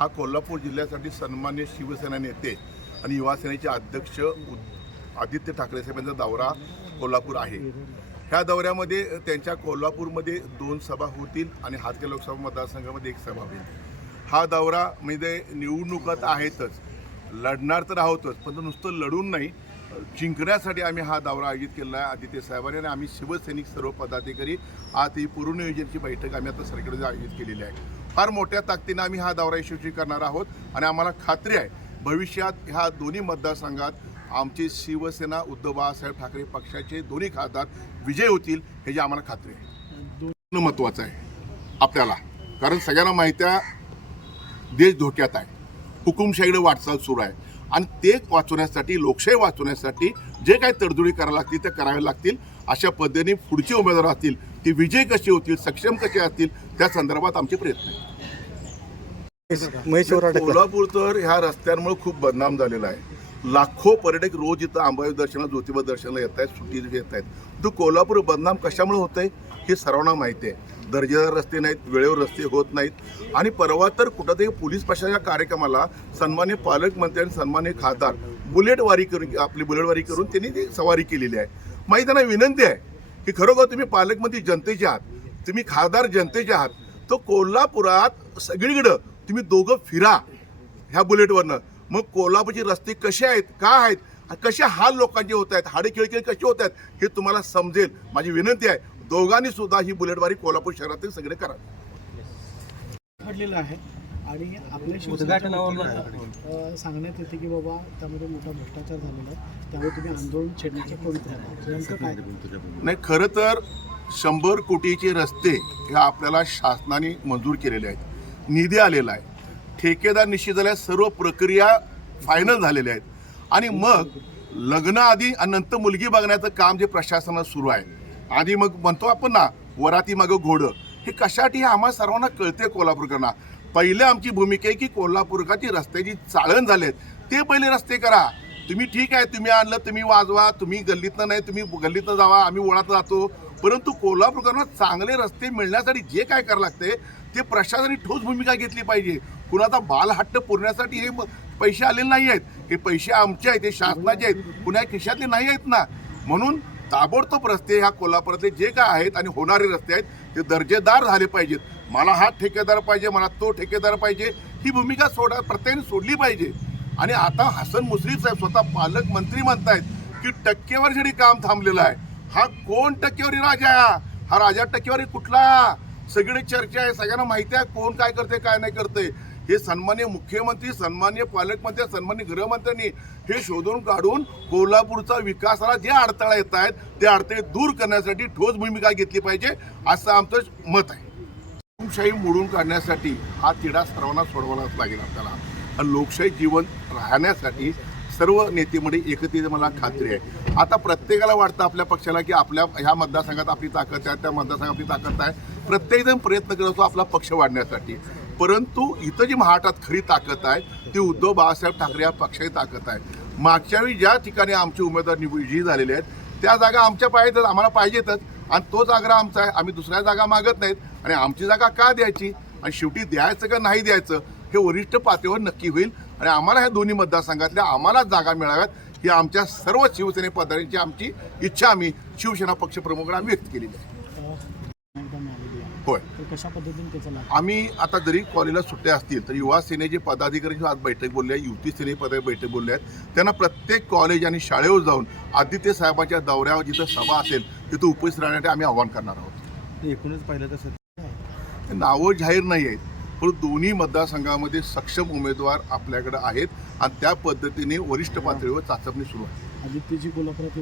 हा कोल्हापूर जिल्ह्यासाठी सन्मान्य शिवसेना नेते आणि युवासेनेचे अध्यक्ष आदित्य ठाकरे साहेबांचा दौरा कोल्हापूर आहे ह्या दौऱ्यामध्ये त्यांच्या कोल्हापूरमध्ये दोन सभा होतील आणि हातके लोकसभा मतदारसंघामध्ये एक सभा होईल हा दौरा म्हणजे निवडणुका तर आहेतच लढणार तर आहोतच पण नुसतं लढून नाही जिंकण्यासाठी आम्ही हा दौरा आयोजित केला आहे आदित्य साहेबांनी आणि आम्ही शिवसैनिक सर्व पदाधिकारी आज ही पूर्वनियोजनची बैठक आम्ही आता सरकारमध्ये आयोजित केलेली आहे फार मोठ्या ताकदीनं आम्ही हा दौरा यशस्वी करणार आहोत आणि आम्हाला खात्री आहे भविष्यात ह्या दोन्ही मतदारसंघात आमची शिवसेना उद्धव बाळासाहेब ठाकरे पक्षाचे दोन्ही खासदार विजय होतील ह्याची आम्हाला खात्री आहे महत्त्वाचं आहे आपल्याला कारण सगळ्यांना माहिती आहे देश धोक्यात आहे हुकुमशाहीकडे वाटचाल सुरू आहे आणि ते वाचवण्यासाठी लोकशाही वाचवण्यासाठी जे काही तडजोडी करायला लागतील ते करावे लागतील अशा पद्धतीने पुढचे उमेदवार असतील ती विजय कशी होतील सक्षम कसे असतील त्या संदर्भात आमचे प्रयत्न आहेत कोल्हापूर तर ह्या रस्त्यांमुळे खूप बदनाम झालेला आहे लाखो पर्यटक रोज इथं आंबाई दर्शनाला ज्योतिबा दर्शनाला येत आहेत सुट्टी येत आहेत तो कोल्हापूर बदनाम कशामुळे होत आहे हे सर्वांना माहिती आहे दर्जेदार रस्ते नाहीत वेळेवर रस्ते होत नाहीत आणि परवा तर कुठंतरी पोलीस पक्षाच्या कार्यक्रमाला सन्मान्य पालकमंत्री आणि सन्मान्य खासदार बुलेटवारी करून आपली बुलेटवारी करून त्यांनी ती सवारी केलेली आहे माझी त्यांना विनंती आहे की खरोखर तुम्ही पालकमंत्री जनतेचे आहात तुम्ही खासदार जनतेचे आहात तो कोल्हापुरात सगळीकडं तुम्ही दोघं फिरा ह्या बुलेटवरनं मग कोल्हापूरचे रस्ते कसे आहेत का आहेत कसे हाल लोकांचे होत आहेत हाडे खिळखिळ कसे होत आहेत हे तुम्हाला समजेल माझी विनंती आहे दोघांनी सुद्धा ही बुलेटवारी कोल्हापूर शहरातील सगळे करा आहे आणि आपल्या सांगण्यात येते की बाबा त्यामध्ये मोठा भ्रष्टाचार झालेला आहे त्यामुळे तुम्ही आंदोलन छेडण्याचा कोण नाही खरं तर शंभर कोटीचे रस्ते हे आपल्याला शासनाने मंजूर केलेले आहेत निधी आलेला आहे ठेकेदार निश्चित झाल्या सर्व प्रक्रिया फायनल झालेल्या आहेत आणि मग लग्न आधी आणि नंतर मुलगी बघण्याचं काम जे प्रशासनात सुरू आहे आधी मग म्हणतो आपण ना वराती मागं घोडं हे कशासाठी हे आम्हाला सर्वांना कळते कोल्हापूरकरांना पहिले आमची भूमिका आहे की कोल्हापूरकाची रस्त्याची चाळण झालेत ते पहिले रस्ते करा तुम्ही ठीक आहे तुम्ही आणलं तुम्ही वाजवा तुम्ही गल्लीतनं नाही तुम्ही गल्लीतनं जावा आम्ही ओळात जातो परंतु कोल्हापूरकरांना चांगले रस्ते मिळण्यासाठी जे काय करावं लागते ते प्रशासनाने ठोस भूमिका घेतली पाहिजे कुणाचा बालहट्ट पुरण्यासाठी हे पैसे आलेले नाही आहेत हे पैसे आमचे आहेत हे शासनाचे आहेत कुणा खिशातले नाही आहेत ना म्हणून ताबडतोब रस्ते ह्या कोल्हापुरातले जे काय आहेत आणि होणारे रस्ते आहेत ते दर्जेदार झाले पाहिजेत मला हा ठेकेदार पाहिजे मला तो ठेकेदार पाहिजे ही भूमिका सोडा प्रत्येकाने सोडली पाहिजे आणि आता हसन मुश्रीफ साहेब स्वतः पालकमंत्री म्हणतायत की जरी काम थांबलेलं आहे हा कोण टक्केवारी राजा हा राजा टक्केवारी कुठला सगळी चर्चा आहे सगळ्यांना माहिती आहे कोण काय करते काय नाही करते हे सन्मान्य मुख्यमंत्री सन्मान्य पालकमंत्री सन्मान्य गृहमंत्र्यांनी हे शोधून काढून कोल्हापूरचा विकासाला जे अडथळा येत आहेत ते अडथळे दूर करण्यासाठी ठोस भूमिका घेतली पाहिजे असं आमचं मत आहे लोकशाही मोडून काढण्यासाठी हा तिढा सर्वांना सोडवायलाच लागेल आपल्याला लोकशाही जीवन राहण्यासाठी सर्व नेतेमध्ये एकत्रित मला खात्री आहे आता प्रत्येकाला वाटतं आपल्या पक्षाला की आपल्या ह्या मतदारसंघात आपली ताकद आहे त्या मतदारसंघात आपली ताकद आहे प्रत्येकजण प्रयत्न करत असतो आपला पक्ष वाढण्यासाठी परंतु इथं जी महाराष्ट्रात खरी ताकद आहे ती उद्धव बाळासाहेब ठाकरे या पक्षाची ताकद आहे मागच्या वेळी ज्या ठिकाणी आमचे उमेदवार जी झालेले आहेत त्या जागा आमच्या पाहिजेतच आम्हाला पाहिजेतच आणि तोच आग्रह आमचा आहे आम्ही दुसऱ्या जागा मागत नाहीत आणि आमची जागा का द्यायची आणि शेवटी द्यायचं का नाही द्यायचं हे वरिष्ठ पातळीवर नक्की होईल आणि आम्हाला ह्या दोन्ही मतदारसंघातल्या आम्हालाच जागा मिळाव्यात ही आमच्या सर्व शिवसेने पदाऱ्यांची आमची इच्छा आम्ही शिवसेना पक्षप्रमुखांना आम्ही व्यक्त केलेली आहे होय कशा पद्धतीने आम्ही आता जरी कॉलेजला सुट्ट्या असतील तर युवा सेनेचे पदाधिकारी आज बैठक बोलले आहे युती सेने पदा बैठक बोलले आहेत त्यांना प्रत्येक कॉलेज आणि शाळेवर जाऊन आदित्य साहेबांच्या दौऱ्यावर जिथं सभा असेल तिथं उपस्थित राहण्यासाठी आम्ही आवाहन करणार आहोत एकूणच पाहिलं तर नावं जाहीर नाही आहेत पण दोन्ही मतदारसंघामध्ये सक्षम उमेदवार आपल्याकडे आहेत आणि त्या पद्धतीने वरिष्ठ पातळीवर चाचपणी सुरू आहे